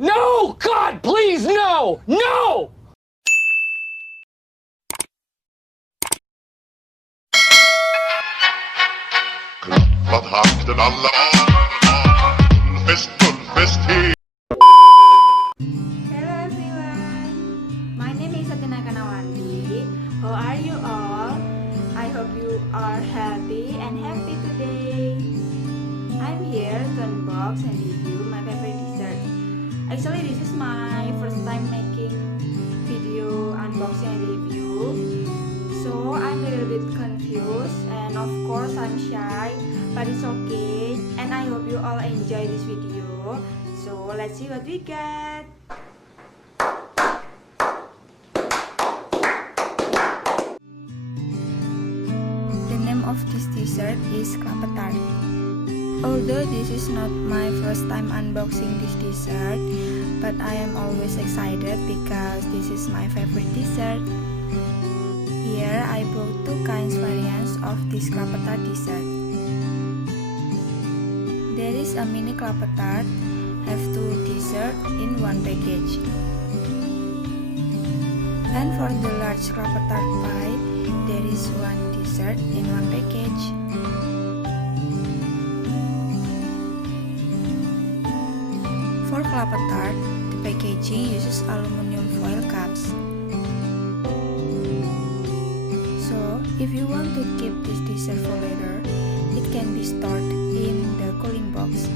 No! God, please, no! No! Klappertart den alla fullfest hej. Hello everyone, my name is Satina Kanawandi. How are you all? I hope you are healthy and happy today. I'm here to unbox and review my favorite dessert. Actually, this is my first time making video unboxing and review, so I'm a little bit confused and of course I'm shy, but it's okay, and I hope you all enjoy this video. So let's see what we get. The name of this dessert is Klappertart. Although this is not my first time unboxing this dessert, but I am always excited because this is my favorite dessert. Here I bought two kinds variants of this Klappertart dessert. There is a mini Klappertart, have two desserts in one package. And for the large Klappertart pie, there is one dessert in one package. For Klappertart, the packaging uses aluminum foil cups. So, if you want to keep this dessert for later, it can be stored in the cooling box.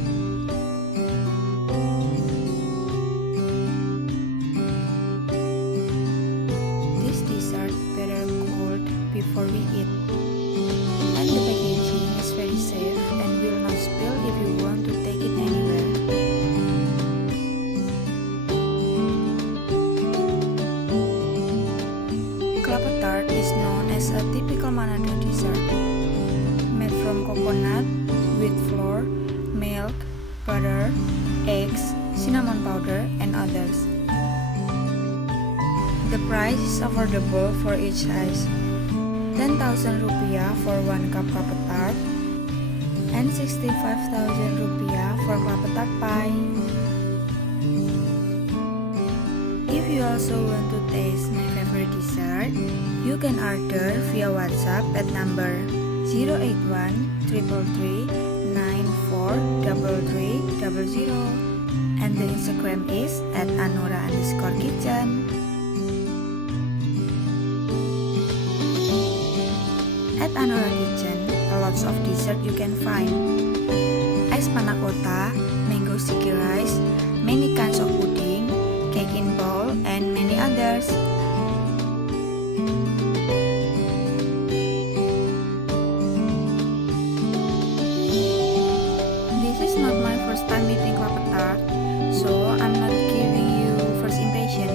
This dessert better cooled before we eat. And the packaging is very safe and will not spill if you want to take it anywhere. Klappertart is known as a typical Manado dessert, made from coconut, wheat flour, milk, butter, eggs, cinnamon powder, and others. The price is affordable for each size. 10,000 rupiah for 1 cup Klappertart and 65,000 rupiah for Klappertart pie. If you also want to taste my favorite dessert, you can order via WhatsApp at number 081 333 943300, and the Instagram is @anura_kitchen. At Anura Kitchen, a lots of dessert you can find. Ice panna cotta, mango sticky rice, many kinds of pudding, cake in bowl, and many others. This is not my first time eating Klappertart, so I'm not giving you first impression.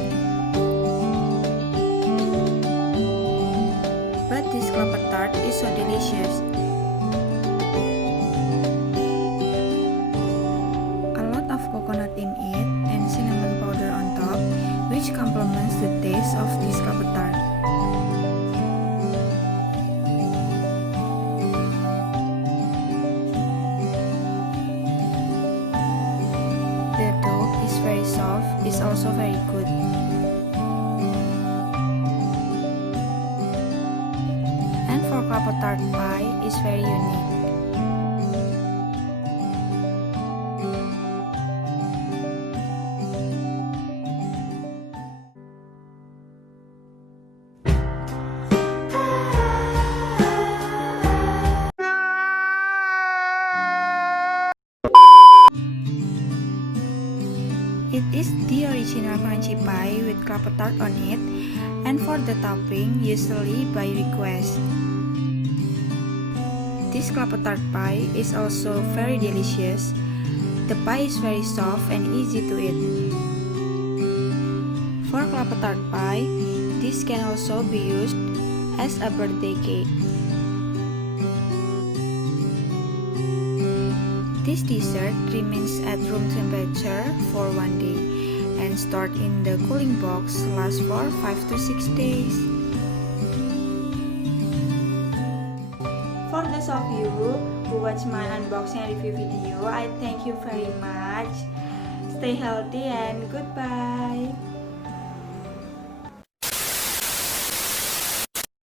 But this Klappertart is so delicious. A lot of coconut in it and cinnamon powder on top, which complements the taste of this Klappertart. The dough is very soft, is also very good. And for Klappertart pie is very unique. It is the original crunchy pie with Klappertart on it, and for the topping, usually by request. This Klappertart pie is also very delicious. The pie is very soft and easy to eat. For Klappertart pie, this can also be used as a birthday cake. This dessert remains at room temperature for 1 day and stored in the cooling box lasts for 5 to 6 days. For those of you who watch my unboxing and review video, I thank you very much. Stay healthy and goodbye.